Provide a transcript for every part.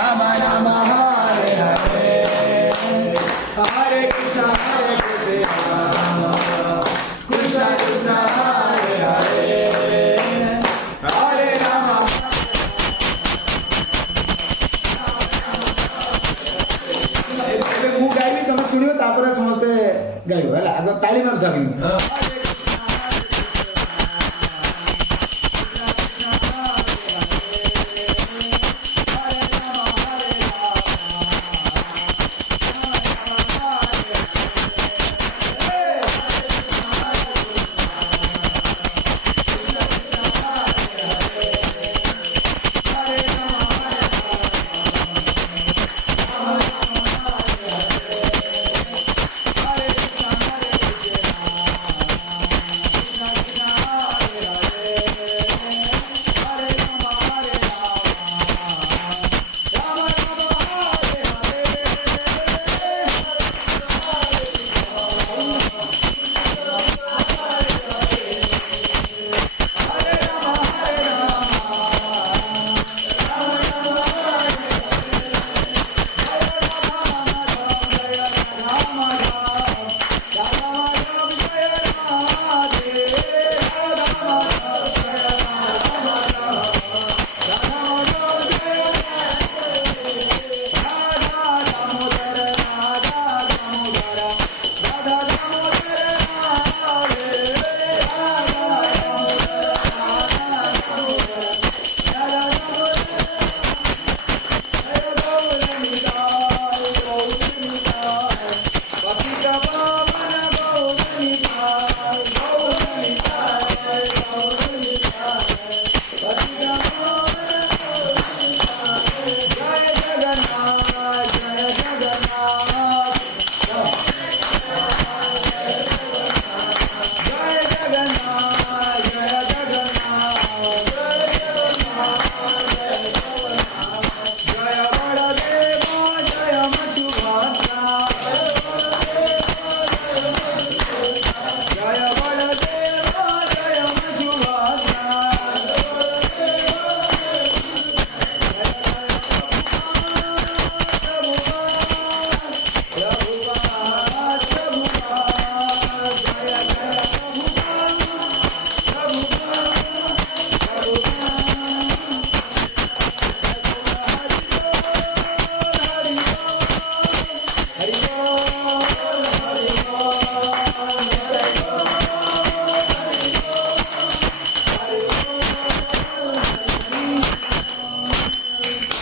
Rama Rama Hare Hare, Hare Krishna Krishna Krishna Hare Hare, Hare Rama. ମୁଁ ଗାଇବି ତମେ ଶୁଣିବ ତାପରେ ସମସ୍ତେ ଗାଇବ ହେଲା ଆଗ ତାଳି ମାରୁଥା କିନ୍ତୁ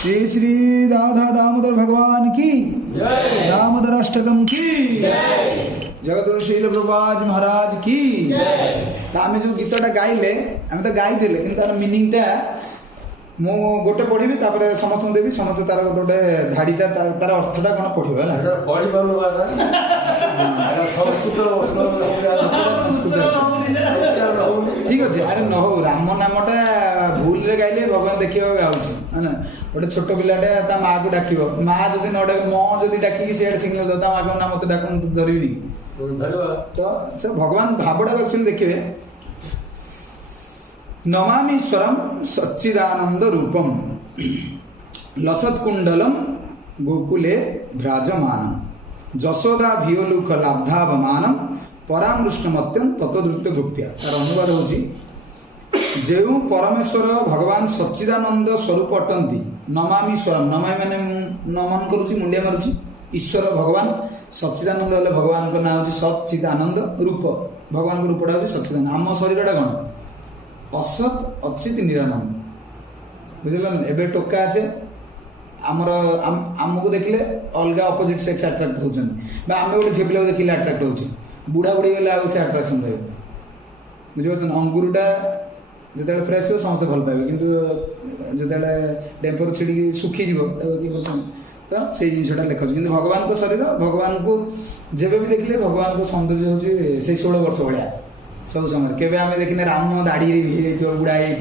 श्री श्री राधा दामोदर भगवान की जय, दामोदर अष्टकम की जय, जगतगुरु श्रील प्रभुपाद महाराज की जय। आम जो गीतटा गाइले आम तो गाई देले किंतु तार मीनिंगटा मु गोटे पढ़ी तापर समस्त देवी समस्त तार गोटे धाड़ीटा तार अर्थटा कौन पढ़े ठीक अच्छे अरे न हो राम नामटा भूल रे गाइले भगवान देखा गाँच है गोटे छोट पिलाटे ता माँ को डाक माँ जदि न डाक म जदि डाक सीआडे सिग्नल दे माँ ना मत डाक धरबी तो से भगवान भावटा एक्चुअली देखिए नमामीश्वरम सच्चिदानंद रूपम लसत्कुंडलम गोकुले भ्राजमानम जशोदा भियोलुख लाब्धावमानम परामृष्टमत्यम तत्वद्रुत गुप्त्या तार अनुवाद होची जेउ परमेश्वर भगवान सच्चिदानंद स्वरूप अटंती नमामीश्वरम नमामि माने नमन करूची मुंडिया मारूची ईश्वर भगवान सच्चिदानंद हेले भगवान को नाम होची सच्चिदानंद रूप भगवान को रूपटा होची सच्चिदानंद आम शरीरटा कोन असत अचित निरानंद बुझल एबे टोका আছে आमर आमको देखले अलग अपोजिट सेक्स अट्रैक्ट होचन बा आमे गोटे झिए पिला देखिले अट्रैक्ट होची बुढ़ा बुढ़ी गला से अट्रैक्शन रहे बुझिपारछन अंगुरटा जेतेले फ्रेश हो समस्त भल पाइबे किंतु जेतेले टेम्पर छिड़ी सुखी जीवो तो से जिनसटा लेखा किंतु भगवान को शरीर भगवान को जेबे भी देखले भगवान को सौंदर्य होची से 16 वर्ष भलिया सब समय केबे आमे देखिने राम दाढ़ी हे बुढ़ा हे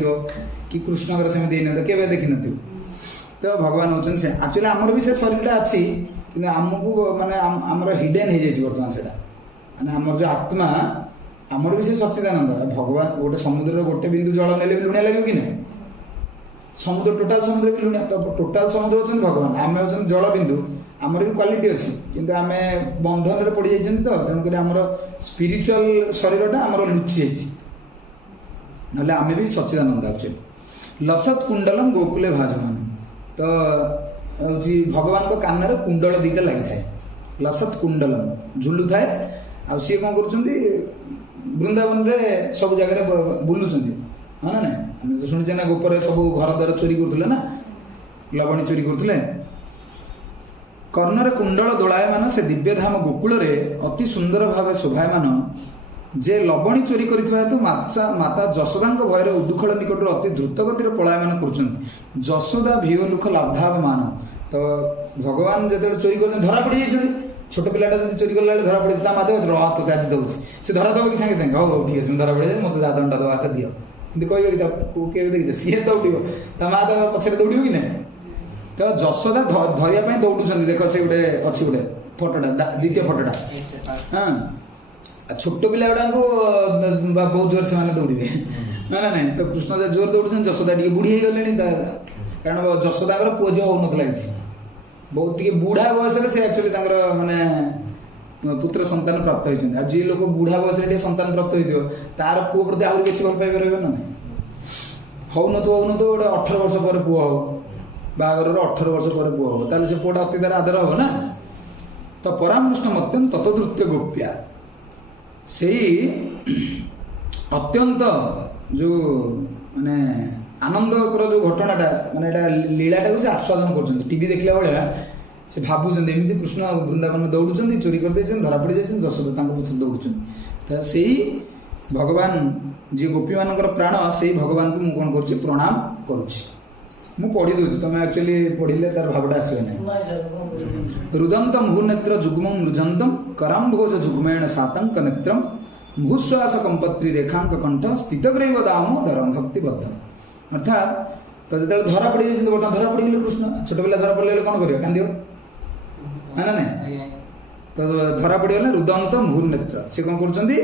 कि कृष्ण सेमती देन केबे देखि नथि तो भगवान होचन से एक्चुअली आमर भी से शरीरटा अच्छी किंतु आमको माने आमर हिडन हे जाइछि वर्तमान सेटा माने आमर जो आत्मा आमर भी से सच्चिदानंद भगवान गोटे समुद्र गोटे बिंदु जल नेले भी लुणिया लगे कि ना ସମୁଦ୍ର ଟୋଟାଲ ସମୁଦ୍ର ବି ଲୁଣିଆ, ତ ଟୋଟାଲ ସମୁଦ୍ର ହେଉଛନ୍ତି ଭଗବାନ, ଆମେ ହେଉଛନ୍ତି ଜଳବିନ୍ଦୁ। ଆମର ବି କ୍ୱାଲିଟି ଅଛି, କିନ୍ତୁ ଆମେ ବନ୍ଧନରେ ପଡ଼ିଯାଇଛନ୍ତି, ତ ତେଣୁକରି ଆମର ସ୍ପିରିଚୁଆଲ ଶରୀରଟା ଆମର ଲୁଚି ଯାଇଛି, ନହେଲେ ଆମେ ବି ସଚ୍ଚିଦାନନ୍ଦ ଆକ୍ଚୁଆଲି। ଲସତ୍ କୁଣ୍ଡଲମ୍ ଗୋକୁଲେ ଭାଜମାନ, ତ ହେଉଛି ଭଗବାନଙ୍କ କାନରେ କୁଣ୍ଡଳ ଦୁଇଟା ଲାଗିଥାଏ, ଲସତ୍ କୁଣ୍ଡଲମ୍ ଝୁଲୁଥାଏ। ଆଉ ସିଏ କ'ଣ କରୁଛନ୍ତି, ବୃନ୍ଦାବନରେ ସବୁ ଜାଗାରେ ବୁଲୁଛନ୍ତି, ହଁ ନା ନାଇଁ? ଆମେ ତ ଶୁଣିଛେ ନା, ଗୋପରେ ସବୁ ଘର ଦ୍ୱାର ଚୋରି କରୁଥିଲେ ନା, ଲବଣୀ ଚୋରି କରୁଥିଲେ। କର୍ଣ୍ଣରେ କୁଣ୍ଡଳ ଦୋଳାୟମାନ ସେ ଦିବ୍ୟଧାମ ଗୋକୁଳରେ ଅତି ସୁନ୍ଦର ଭାବେ ଶୋଭାୟମାନ, ଯେ ଲବଣୀ ଚୋରି କରିଥିବା ହେତୁ ମାତା ଯଶୋଦାଙ୍କ ଭୟରେ ଉଦୁଖଳ ନିକଟରୁ ଅତି ଦ୍ରୁତ ଗତିରେ ପଳାୟମାନ କରୁଛନ୍ତି। ଯଶୋଦା ଭିଓଲୁଖ ଲାବ୍ଧାବମାନ, ତ ଭଗବାନ ଯେତେବେଳେ ଚୋରି କରୁଛନ୍ତି ଧରା ପଡ଼ିଯାଇଛନ୍ତି। ଛୋଟ ପିଲାଟା ଯଦି ଚୋରି କଲା ବେଳେ ଧରା ପଡ଼ିଛି, ତା ମା ଦେବ ତୋତେ ଆଜି ଦେଉଛି, ସେ ଧରା ଦେବ କି ସାଙ୍ଗେ ସାଙ୍ଗେ? ହଉ ହଉ ଠିକ୍ ଅଛି, ମୁଁ ଧରା ପଡ଼ିଯାଇଛି, ମୋତେ ଯା ଦଣ୍ଡ ଦେବା କଥା ଦିଅ, କିନ୍ତୁ କହିବ କି କେବେ ଦେଖିଛ? ସିଏ ଦୌଡ଼ିବ, ତା ମା ଦେବ ପଛରେ ଦୌଡ଼ିବ କି ନାହିଁ? ତ ଯଶୋଦା ଧରିବା ପାଇଁ ଦୌଡୁଛନ୍ତି। ଦେଖ ସେ ଗୋଟେ ଅଛି ଗୋଟେ ଫଟୋଟା, ଦ୍ୱିତୀୟ ଫଟୋଟା, ହଁ। ଛୋଟ ପିଲା ଗୁଡାକୁ ବହୁତ ଜୋର ସେମାନେ ଦୌଡ଼ିବେ, ନା ନାଇଁ? ତ କୃଷ୍ଣ ଜୋର ଦୌଡୁଛନ୍ତି, ଯଶୋଦା ଟିକେ ବୁଢୀ ହେଇଗଲେଣି, କାରଣ ଯଶୋଦାଙ୍କର ପୁଅ ଝିଅ ହଉନଥିଲା କିଛି, ବହୁତ ଟିକେ ବୁଢା ବୟସରେ ସେ ଆକ୍ଚୁଆଲି ତାଙ୍କର ମାନେ ପୁତ୍ର ସନ୍ତାନ ପ୍ରାପ୍ତ ହେଇଛନ୍ତି। ଆଉ ଯିଏ ଲୋକ ବୁଢା ବୟସରେ ଟିକେ ସନ୍ତାନ ପ୍ରାପ୍ତ ହେଇଥିବ, ତାର ପୁଅ ପ୍ରତି ଆହୁରି ବେଶୀ ଭଲ ପାଇବା ରହିବ ନା ନାଇଁ? ହଉନଥିବ ଗୋଟେ 18 ବର୍ଷ ପରେ ପୁଅ ହବ, ବାହାଘରର 18 ବର୍ଷ ପରେ ପୁଅ ହବ, ତାହେଲେ ସେ ପୁଅଟା ଅତି ତାର ଆଦର ହବ ନା। ତ ପରାମୃଷ୍ଟ ମତ୍ୟଂ ତତୋଦୃତ୍ୟ ଗୋପ୍ୟା, ସେଇ ଅତ୍ୟନ୍ତ ଯୋଉ ମାନେ ଆନନ୍ଦକର ଯୋଉ ଘଟଣାଟା, ମାନେ ଏଇଟା ଲୀଳାଟାକୁ ସେ ଆସ୍ୱାଦନ କରୁଛନ୍ତି। ଟିଭି ଦେଖିଲା ଭଳିଆ ସେ ଭାବୁଛନ୍ତି ଏମିତି କୃଷ୍ଣ ବୃନ୍ଦାବନ ଦୌଡୁଛନ୍ତି, ଚୋରି କରିଦେଇଛନ୍ତି, ଧରା ପଡ଼ିଯାଇଛନ୍ତି, ଯଶୋଦା ତାଙ୍କ ପଛରେ ଦୌଡୁଛନ୍ତି। ତ ସେଇ ଭଗବାନ ଯିଏ ଗୋପୀମାନଙ୍କର ପ୍ରାଣ, ସେଇ ଭଗବାନଙ୍କୁ ମୁଁ କ'ଣ କରୁଛି, ପ୍ରଣାମ କରୁଛି। ମୁଁ ପଢି ଦଉଛି, ତମେ ଆକ୍ଚୁଆଲି ପଢିଲେ ତାର ଭାବଟା ଆସିବ ନାହିଁ। ରୁଦନ୍ତ ମୁହୁନେତ୍ର ଯୁଗ୍ମଂ ରୁଜନ୍ତಂ କରାମ୍ଭୋଜ ଯୁଗ୍ମେଣ ସାତଙ୍କ ନେତ୍ରಂ ମୁହୁଶ୍ୱାସ କମ୍ପତ୍ରି ରେଖାଙ୍କ କଣ୍ଠ ସ୍ଥିତଗ୍ରୈବ ଦାମୋଦରଂ ଭକ୍ତିବଦ୍ଧଂ। ଅର୍ଥାତ୍ ତ ଯେତେବେଳେ ଧରା ପଡ଼ିଯାଇଛନ୍ତି, ବର୍ତ୍ତମାନ ଧରା ପଡ଼ିଗଲେ କୃଷ୍ଣ, ଛୋଟ ପିଲା ଧରା ପଡ଼ିଲେ କ'ଣ କରିବ? କାନ୍ଦିବ ନା ନାଇଁ? ତ ଧରା ପଡ଼ିଗଲେ ରୁଦନ୍ତ ମୁହୁନେତ୍ର, ସେ କ'ଣ କରୁଛନ୍ତି,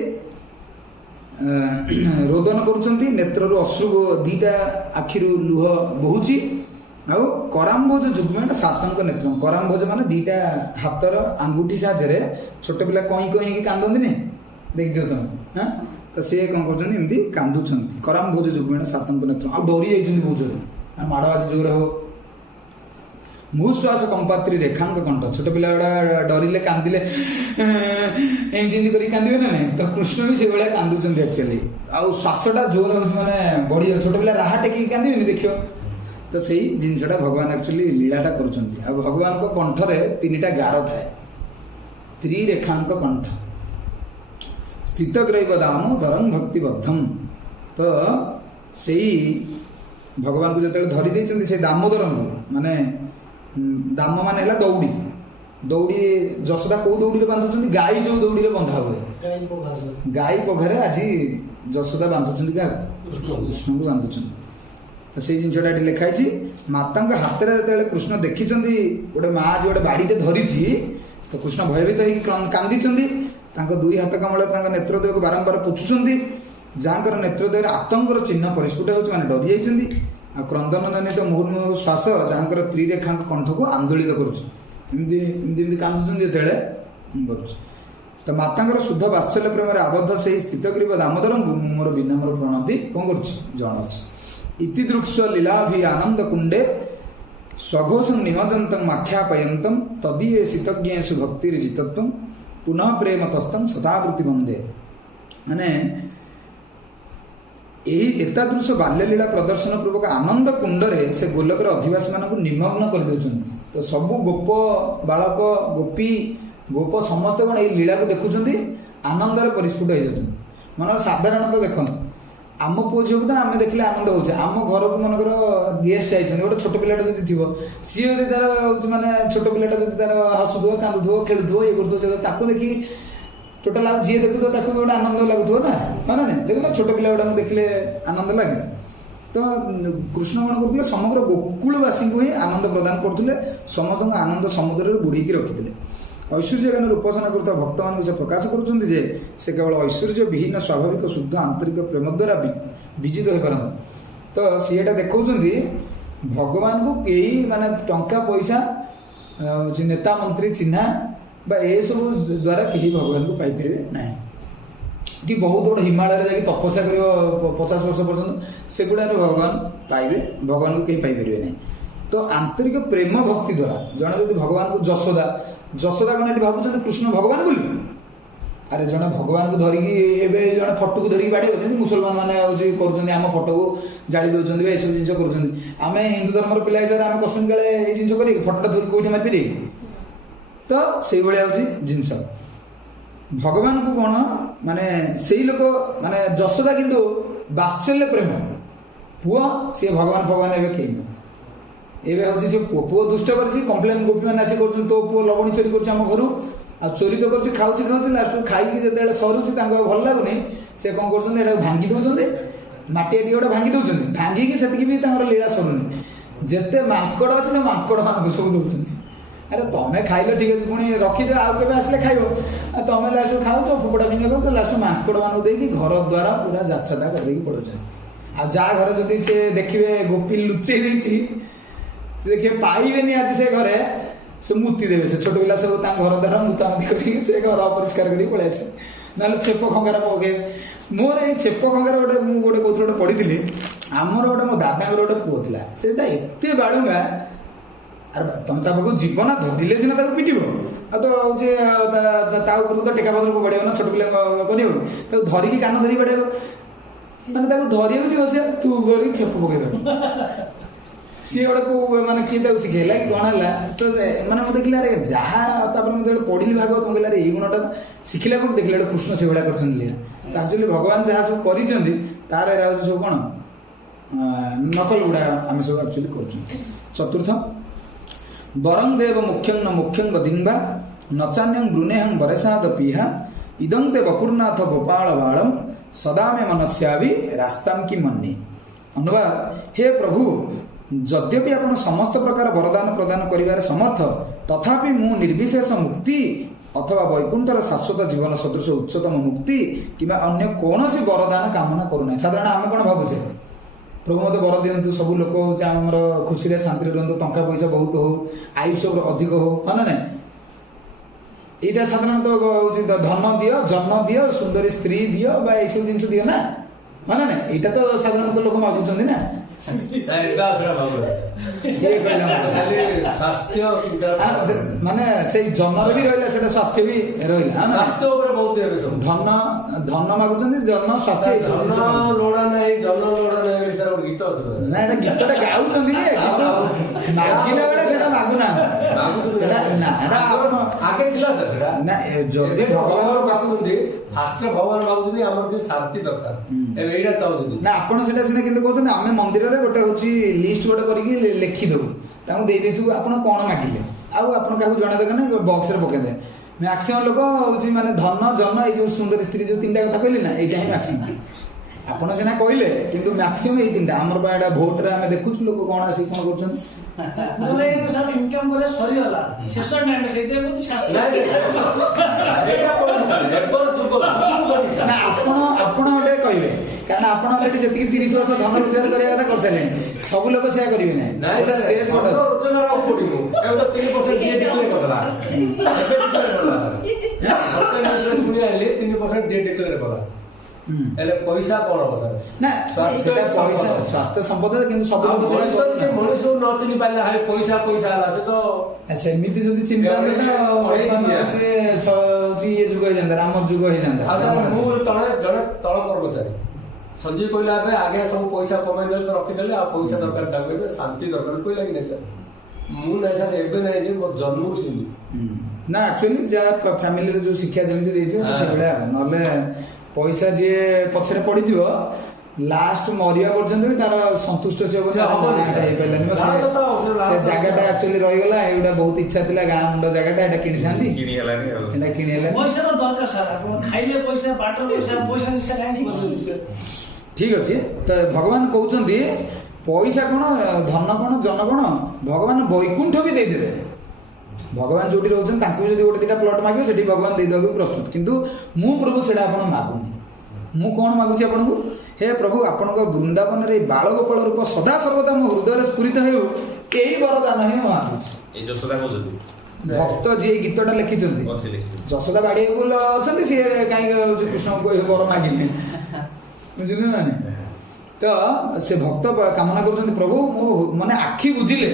ରୋଦନ କରୁଛନ୍ତି, ନେତ୍ରରୁ ଅଶ୍ରୁ ଦିଟା ଆଖିରୁ ଲୁହ ବହୁଛି। ଆଉ କରାମ୍ଭୋଜ ଯୁଗ୍ମେଣ ସାତଙ୍କ ନେତ୍ର, କରାମ୍ଭୋଜ ମାନେ ଦିଟା ହାତର ଆଙ୍ଗୁଠି ସାହାଯ୍ୟରେ ଛୋଟ ପିଲା କଇଁ କଇଁ ହେଇକି କାନ୍ଦନ୍ତିନି, ଦେଖିଥିବ ତମେ, ହଁ? ତ ସେ କ'ଣ କରୁଛନ୍ତି, ଏମିତି କାନ୍ଦୁଛନ୍ତି। କରାମ୍ଭୋଜ ଯୁଗ୍ମେଣ ସାତଙ୍କ ନେତ୍ର, ଆଉ ଡରି ଯାଇଛନ୍ତି ବହୁତ ଜୋରେ, ମାଡ଼ ଆଜି ଜୋରେ ହବ। ମୁହୁଶ୍ୱାସ କମ୍ପାତ୍ରି ରେଖାଙ୍କ କଣ୍ଠ, ଛୋଟ ପିଲା ଗୁଡା ଡରିଲେ କାନ୍ଦିଲେ ଏମିତି ଏମିତି କରି କାନ୍ଦିବେ ନା ନାହିଁ? ତ କୃଷ୍ଣ ବି ସେଇଭଳିଆ କାନ୍ଦୁଛନ୍ତି ଆକ୍ଚୁଆଲି, ଆଉ ଶ୍ୱାସଟା ଜୋର ହଉଛି, ମାନେ ବଢି ଯାଉଛି। ଛୋଟ ପିଲା ରାହା ଟେକିକି କାନ୍ଦିବେନି, ଦେଖିବ। ତ ସେଇ ଜିନିଷଟା ଭଗବାନ ଆକ୍ଚୁଆଲି ଲୀଳାଟା କରୁଛନ୍ତି। ଆଉ ଭଗବାନଙ୍କ କଣ୍ଠରେ 3ଟା ଗାର ଥାଏ, ତ୍ରିରେଖାଙ୍କ କଣ୍ଠ, ସ୍ଥିତଗ୍ରୈବ ଦାମୋଦରଂ ଭକ୍ତିବଦ୍ଧଂ। ତ ସେଇ ଭଗବାନଙ୍କୁ ଯେତେବେଳେ ଧରି ଦେଇଛନ୍ତି, ସେ ଦାମୋଦରଙ୍କୁ, ମାନେ ଦାମ ମାନେ ହେଲା ଦୌଡ଼ି, ଦୌଡ଼ି ଯଶୋଦା କୋଉ ଦୌଡ଼ିରେ ବାନ୍ଧୁଛନ୍ତି? ଗାଈ ଯୋଉ ଦୌଡ଼ିରେ ବନ୍ଧା ହୁଏ, ଗାଈ ପଘାରେ ଆଜି ଯଶୋଦା ବାନ୍ଧୁଛନ୍ତି, କୃଷ୍ଣଙ୍କୁ ବାନ୍ଧୁଛନ୍ତି। ତ ସେଇ ଜିନିଷଟା ଏଠି ଲେଖା ହେଇଛି। ମାତାଙ୍କ ହାତରେ ଯେତେବେଳେ କୃଷ୍ଣ ଦେଖିଛନ୍ତି ଗୋଟେ ମା ଆଜି ଗୋଟେ ବାଡ଼ିଟେ ଧରିଛି, ତ କୃଷ୍ଣ ଭୟଭୀତ ହେଇକି କାନ୍ଦିଛନ୍ତି। ତାଙ୍କ 2 ହାତ କମଳରେ ତାଙ୍କ ନେତ୍ରଦେହକୁ ବାରମ୍ବାର ପୋଛୁଛନ୍ତି। ଯାହାଙ୍କର ନେତ୍ରଦେହରେ ଆତଙ୍କର ଚିହ୍ନ ପରିସ୍ଫୁଟ ହେଉଛି, ମାନେ ଡରି ଯାଇଛନ୍ତି। ଆଉ କ୍ରନ୍ଦନ ଜନିତ ମୁହୁର୍ମୁହୁ ଶ୍ୱାସ ଯାହାଙ୍କର ତ୍ରିରେଖାଙ୍କ କଣ୍ଠକୁ ଆନ୍ଦୋଳିତ କରୁଛି, ଏମିତି ଏମିତି ଏମିତି କାନ୍ଦୁଛନ୍ତି ଯେତେବେଳେ କରୁଛି। ତ ମାତାଙ୍କର ଶୁଦ୍ଧ ବାତ୍ସଲ୍ୟ ପ୍ରେମରେ ଆବଦ୍ଧ ସେହି ସ୍ଥିତଗ୍ରୀବ ଦାମୋଦରଙ୍କୁ ମୁଁ ମୋର ବିନମ୍ର ପ୍ରଣତି କ'ଣ କରୁଛି, ଜଣାଉଛି। ଇତି ଦୃକ୍ଷ ଲୀଳାଭି ଆନନ୍ଦ କୁଣ୍ଡେ ସ୍ୱଘୋଷଂ ନିମଜନ୍ତଂ ମାଖ୍ୟାପୟନ୍ତଂ ତଦୀୟେ ଶୀତଜ୍ଞେଷୁ ଭକ୍ତିର ଚିତ୍ତତ୍ୱଂ ପୁନଃ ପ୍ରେମ ତସ୍ତଂ ସଦାବୃତ୍ତି ବନ୍ଦେ। ମାନେ ଏହି ଏତାଦୃଶ ବାଲ୍ୟଲୀଳା ପ୍ରଦର୍ଶନ ପୂର୍ବକ ଆନନ୍ଦ କୁଣ୍ଡରେ ସେ ଗୋଲକର ଅଧିବାସୀ ମାନଙ୍କୁ ନିମଗ୍ନ କରିଦେଉଛନ୍ତି। ତ ସବୁ ଗୋପ ବାଳକ, ଗୋପୀ, ଗୋପ ସମସ୍ତେ କ'ଣ ଏଇ ଲୀଳାକୁ ଦେଖୁଛନ୍ତି, ଆନନ୍ଦରେ ପରିସ୍ଫୁଟ ହେଇଯାଉଛନ୍ତି। ମନେକର ସାଧାରଣତଃ ଦେଖନ୍ତୁ, ଆମ ପୁଅ ଝିଅକୁ ତ ଆମେ ଦେଖିଲେ ଆନନ୍ଦ ହଉଛି। ଆମ ଘରକୁ ମନେକର ଗେଷ୍ଟ ଆଇଛନ୍ତି, ଗୋଟେ ଛୋଟ ପିଲାଟା ଯଦି ଥିବ, ସିଏ ଯଦି ତାର ହଉଛି ମାନେ ଛୋଟ ପିଲାଟା ଯଦି ତାର ହସୁଥିବ, କାନ୍ଦୁଥିବ, ଖେଳୁଥିବ, ଇଏ କରୁଥିବ, ସେ ତାକୁ ଦେଖିକି ଟୋଟାଲ ଆଉ ଯିଏ ଦେଖୁଥିବ ତାକୁ ବି ଗୋଟେ ଆନନ୍ଦ ଲାଗୁଥିବ ନା, ମାନେ ନାହିଁ? ଦେଖୁନ ଛୋଟ ପିଲା ଗୁଡାକୁ ଦେଖିଲେ ଆନନ୍ଦ ଲାଗେ। ତ କୃଷ୍ଣ କ'ଣ କରୁଥିଲେ, ସମଗ୍ର ଗୋକୁଳବାସୀଙ୍କୁ ହିଁ ଆନନ୍ଦ ପ୍ରଦାନ କରୁଥିଲେ, ସମସ୍ତଙ୍କ ଆନନ୍ଦ ସମୁଦ୍ରରେ ବୁଡେଇକି ରଖିଥିଲେ। ଐଶ୍ୱର୍ଯ୍ୟ ଜ୍ଞାନର ଉପାସନା କରୁଥିବା ଭକ୍ତମାନଙ୍କୁ ସେ ପ୍ରକାଶ କରୁଛନ୍ତି ଯେ ସେ କେବଳ ଐଶ୍ୱର୍ଯ୍ୟ ବିହୀନ ସ୍ୱାଭାବିକ ଶୁଦ୍ଧ ଆନ୍ତରିକ ପ୍ରେମ ଦ୍ୱାରା ବିଜିତ ହୋଇପାରନ୍ତି। ତ ସିଏ ଏଟା ଦେଖାଉଛନ୍ତି भगवान को कई माने टंका पैसा नेता मंत्री चिन्हा बा ए सब द्वारा कहीं भगवान को पाइपर ना कि बहुत बड़ हिमालय जाकि तपस्या कर 50 वर्ष पर्यंत से गुड़ा भगवान पाइबे भगवान को कहीं पाइपर ना तो आंतरिक प्रेम भक्ति द्वारा जड़े जो भगवान को जशोदा जशोदा कौन भावुं कृष्ण भगवान बोली अरे जड़े भगवान को धरिकी जड़े फटो को धरिकी बाड़े मुसलमान मैंने करम फटो को जाली दौरान ये सब जिन कर हिंदू धर्म पिला हिसाब से कश्मीर काले ये जिन कर फटोटा धरिकी कौटी मारिपारे तो से भाई जिनस भगवान को कौन माने से लोक माने जशोदा किंतु बात्सल्य प्रेम पुआ सी भगवान भगवान एवं कहीं एवं हूँ से पुआ दुष्ट कर कम्प्लेन गोपी मैंने आसी कर तो पुआ लवणी चोरी कर घर आ चोरी तो कर खाऊँ लास्ट खाई जो सरुच्च भल लगुनि से कौन कर भांगी दौरान मटी गोटे भांगी दौरान भांगिकी से लीला सरुनी जिते माकड़ अच्छे से माकड़ मान सब दौरान अरे तुम्हें खाइल ठीक अच्छे पुणी रखीद आउ के आसे खाइब तुम लास्ट खाऊ फोपड़ा फिंगा कर लास्ट माकड़ मान देखिए घर द्वारा पूरा जाछदा करके पड़ोचे आ जहाँ घर जदि से देखिए गोपी लुचे देखिए पाइबे आज से घरे से मुति देवे से छोट पिला सब घर द्वारा मुतामुति कर घर अपरिष्कार कर पलि आसे ना छेप खंगार पके मोर ये छेप खंगार गोटे मुझे कौन गोटे पढ़ी आमर गोटे मो दादा गोटे पुओ था से एत बाड़ुआ अरे तुम पाक जीव ना धरले सीना पिटब आ तो हूँ तो टेका पत्र बढ़े ना छोट पिला कर धरिकी कान धरिकी बढ़े मैंने धरिया सी तू गली छेप पकईद सी गोटे को मैंने किए शिखेला कि कौन है तो मैंने मुझे देखिए अरे जहाँ मुझे पढ़ी भागवत मुझे ये गुणटा शिखला कौन देखिए कृष्ण से भाया कर एक्चुअली भगवान जहाँ सब कर तार सब कौन नकल गुड़ा आम सब एक्चुअली कर चतुर्थ वरं देव मुख्यं न मुख्यं गदिंबा नचान्यं ब्रुनेहं बरसाद पीहा इदं ते वपुर्नाथ गोपाल बालम सदा में मनस्यावि रास्तां की मन्नी। अनुवाद हे प्रभु यद्यपि आपण समस्त प्रकार वरदान प्रदान करिवार समर्थ तथापि मु निर्विशेष मुक्ति अथवा वैकुंठर शाश्वत जीवन सदृश उच्चतम मुक्ति किंवा अन्य कौन सी वरदान कामना करूना। साधारण आम कौन भावुचे प्रभु मत वर दिंतु सब लोक आमर खुशी शांति रुहतु टंका पैसा बहुत हो आयुष अधिक हो हाँ ना यहाँ साधारणतः धन दियो जन्म दियो सुंदरी स्त्री दियो यह सब जिन दियो ना हाँ ना यहाँ तो साधारणतः लोक मागुंट ना माने से जन्म भी रहा स्वास्थ्य भी रहा धन धन मागुंट जन्म स्वास्थ्य ना एटा गीतटा गाउछन मागिला बेले सेटा मागुना सेटा आगे थिला सेटा ना जदी भगवान मागुछन्ती फास्ट भगवान मागुछन्ती हमर के शांति दरकार ए एटा चाहुछन्ती ना आपण सेटा सिने किंतु कहछन आमे मंदिर रे गोटे होची लिस्ट गोटे करके लिखि दउ ताऊ दे देथु आपण कोन मागिले आउ आपण काहू जणा देख ना बॉक्स रे पके दे मैक्सिमम लोक होची माने धन जन्म ए जो सुंदर स्त्री जो तीनटा कथा कहली ना एटा ही मैक्सिमम आपण सिना कहले किंतु मैक्सिमम ए तीनटा हमर बाडा भोट रे आमे देखुछ लोक कोन आसी कोन करछन बोले सब इनकम करे सरी होला शेष टाइम से दे बुझ शास्त्र एटा कोन ना आपण ओटे कहबे कारण आपण ओटे जति 30 वर्ष धन रोजगार करिया कथा कर सले सब लोग सेया करिवे नै नाही स्टेज कोन रोजगार ऑफर दिनु ए तो 3% डीए डिक्लेअर करला सुनिया ले 3% डीए डिक्लेअर करला एले पैसा कोन हो सर ना स्वास्थ्य संपदा किंतु सब लोग पैसा के मनुष्य न चिनि पाले हाय पैसा पैसा आला से तो सेमिति जदी चिन्ता से ये जुग हे जांदा राम जुग हे जांदा आ सर मु तळे जणे तळ कर्मचारी संजीव कहला बे आगे सब पैसा कमाई देले तो रखि देले आ पैसा दरकार दाबे शांति दरकार कोई लागी नै सर मु नै सर एबे नै जे मोर जन्म सिली ना एक्चुअली जा फैमिली रे जो शिक्षा जमिति देथियो से बडा नले पैसा जे पछरे पडिथियो लास्ट मरिया पर्यंत भी तार संतुष्ट से से जगहटा एक्चुअली रही गला एटा बहुत इच्छा थिला गां मुंड जगहटा एटा किनि थांदी किनि हला नै एटा किनि हला पैसा तो दरकार सर आपण खाइले पैसा बाटो पैसा निसा काई ठीक अछि तो भगवान कहउचंदी पैसा कोन धन कोन जन कोन भगवान वैकुंठ भी दे देबे भगवान जोटी रहउछन तांको जदी गोटे दिटा प्लॉट मागियो सेठी भगवान दे देबो प्रस्तुत किंतु मु प्रभु सेटा आपण मागुनी मु कोन मागुची आपण को हे प्रभु ଆପଣଙ୍କ ବୃନ୍ଦାବନରେ ବାଳ ଗୋପାଳ ରୂପ ସଦା ସର୍ବଦା ମୋ ହୃଦୟରେ ସ୍ଫୁରିତ ହେଉ, ଏହି ବରଦାନ ହିଁ ମୁଁ ମାଗୁଛି। ଏଇ ଯଶୋଦା କହୁଛନ୍ତି ଭକ୍ତ ଯିଏ ଗୀତଟା ଲେଖିଛନ୍ତି ଯଶୋଦା ବାଡିଆ ବୋଲ ଅଛନ୍ତି, ସିଏ କାହିଁକି ହଉଛି କୃଷ୍ଣଙ୍କୁ ଏ ବର ମାଗିଲେ, ବୁଝିଲେ ନା ନାଇଁ? ତ ସେ ଭକ୍ତ କାମନା କରୁଛନ୍ତି ପ୍ରଭୁ ମୋ ମାନେ ଆଖି ବୁଝିଲେ,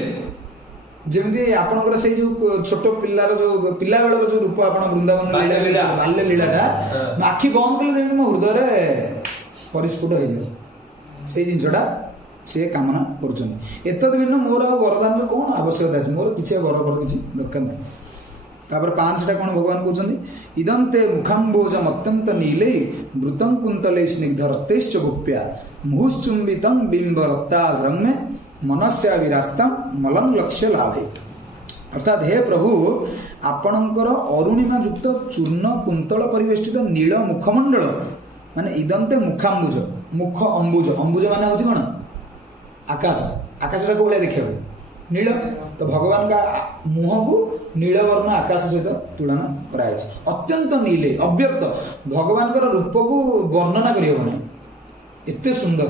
ଯେମିତି ଆପଣଙ୍କର ସେଇ ଯୋଉ ଛୋଟ ପିଲାର ଯୋଉ ପିଲା ବେଳର ଯୋଉ ରୂପ ଆପଣ ବୃନ୍ଦାବନ ବାଲ୍ୟ ଲୀଳାଟା ମୋ ଆଖି ବନ୍ଦ କଲେ ଯେମିତି ମୋ ହୃଦୟରେ ପରିସ୍ଫୁଟ ହେଇଯିବ, ସେଇ ଜିନିଷଟା ସେ କାମନା କରୁଛନ୍ତି। ଏତଦ୍ ଭିନ୍ନ ମୋର ଆଉ ବରଦାନର କ'ଣ ଆବଶ୍ୟକତା ଅଛି, ମୋର କିଛି ବର କିଛି ଦରକାର ନାହିଁ। ତାପରେ 5ଟା କ'ଣ ଭଗବାନ କହୁଛନ୍ତି, ଇଦନ୍ତେ ମୁଖାମ୍ବୋଜମ ଅତ୍ୟନ୍ତ ନୀଲେ ବୃତଂ କୁନ୍ତଲେ ସ୍ନିଗ୍ଧ ରକ୍ତୈଶ୍ଚ ଗୋପ୍ୟା ମୁହୁଶ୍ଚୁମ୍ବିତଂ ବିମ୍ବ ରକ୍ତାଧରଙ୍ଗ ମନସ୍ୟା ବିରାସ୍ତଂ ମଲଂ ଲକ୍ଷ୍ୟ ଲାଭେ। ଅର୍ଥାତ୍ ହେ ପ୍ରଭୁ ଆପଣଙ୍କର ଅରୁଣିମା ଯୁକ୍ତ ଚୂର୍ଣ୍ଣ କୁନ୍ତଳ ପରିବେଷ୍ଟିତ ନୀଳ ମୁଖମଣ୍ଡଳ, ମାନେ ଇଦନ୍ତେ ମୁଖାମ୍ବୁଜ, ମୁଖ ଅମ୍ବୁଜ, ଅମ୍ବୁଜ ମାନେ ହଉଛି କ'ଣ ଆକାଶ, ଆକାଶଟା କୋଉ ଭଳିଆ ଦେଖିବାକୁ ନୀଳ, ତ ଭଗବାନଙ୍କ ମୁହଁକୁ ନୀଳବର୍ଣ୍ଣ ଆକାଶ ସହିତ ତୁଳନା କରାଯାଇଛି। ଅତ୍ୟନ୍ତ ନୀଲେ ଅବ୍ୟକ୍ତ, ଭଗବାନଙ୍କର ରୂପକୁ ବର୍ଣ୍ଣନା କରିହେବ ନାହିଁ, ଏତେ ସୁନ୍ଦର।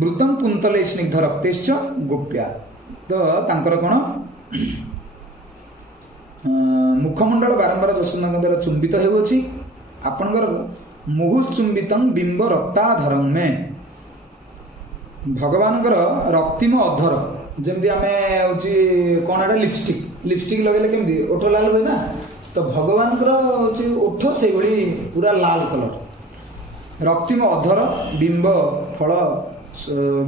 ବୃତଂ କୁନ୍ତଲେ ସ୍ନିଗ୍ଧ ରକ୍ତୈଶ୍ଚ ଗୋପ୍ୟା, ତ ତାଙ୍କର କ'ଣ ମୁଖମଣ୍ଡଳ ବାରମ୍ବାର ଯଶୋଦାଙ୍କ ଦ୍ୱାରା ଚୁମ୍ବିତ ହେଉଅଛି। ଆପଣଙ୍କର ମୁହୁଶ୍ଚୁମ୍ବିତଂ ବିମ୍ବ ରକ୍ତାଧରମେ, ଭଗବାନଙ୍କର ରକ୍ତିମ ଅଧର, ଯେମିତି ଆମେ ହଉଛି କ'ଣ ଏଟା ଲିପଷ୍ଟିକ ଲଗେଇଲେ କେମିତି ଓଠ ଲାଲ ହୁଏ ନା, ତ ଭଗବାନଙ୍କର ହଉଛି ଓଠ ସେଇଭଳି ପୁରା ଲାଲ କଲର, ରକ୍ତିମ ଅଧର ବିମ୍ବ ଫଳ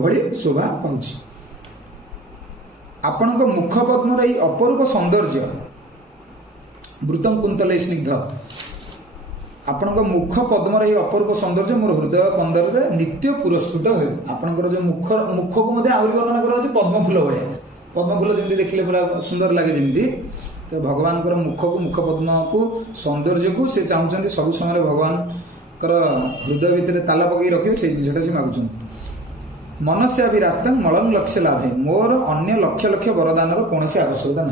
ଭଳି ଶୋଭା ପାଉଛି। ଆପଣଙ୍କ ମୁଖ ପଦ୍ମର ଏହି ଅପରୂପ ସୌନ୍ଦର୍ଯ୍ୟ, ବୃତଂ କୁନ୍ତଲେ ସ୍ନିଗ୍ଧ, ଆପଣଙ୍କ ମୁଖ ପଦ୍ମର ଏହି ଅପରୂପ ସୌନ୍ଦର୍ଯ୍ୟ ମୋର ହୃଦୟ କନ୍ଦରରେ ନିତ୍ୟ ପୁରସ୍କୃତ ହେଉ। ଆପଣଙ୍କର ଯୋଉ ମୁଖକୁ ମଧ୍ୟ ଆହୁରି ବର୍ଣ୍ଣନା କରାଯାଉଛି ପଦ୍ମ ଫୁଲ ଭଳିଆ, ପଦ୍ମ ଫୁଲ ଯେମିତି ଦେଖିଲେ ପୁରା ସୁନ୍ଦର ଲାଗେ ଯେମିତି, ତ ଭଗବାନଙ୍କର ମୁଖକୁ ମୁଖ ପଦ୍ମକୁ ସୌନ୍ଦର୍ଯ୍ୟକୁ ସେ ଚାହୁଁଛନ୍ତି ସବୁ ସମୟରେ ଭଗବାନଙ୍କର ହୃଦୟ ଭିତରେ ତାଲା ପକେଇ ରଖିବେ, ସେଇ ଜିନିଷଟା ସେ ମାଗୁଛନ୍ତି। ମନସ୍ୟାଭିରାସ୍ତଂ ମଳଂ ଲକ୍ଷ୍ୟ ଲାଭେ, ମୋର ଅନ୍ୟ ଲକ୍ଷ ଲକ୍ଷ ବରଦାନର କୌଣସି ଆବଶ୍ୟକତା ନାହିଁ।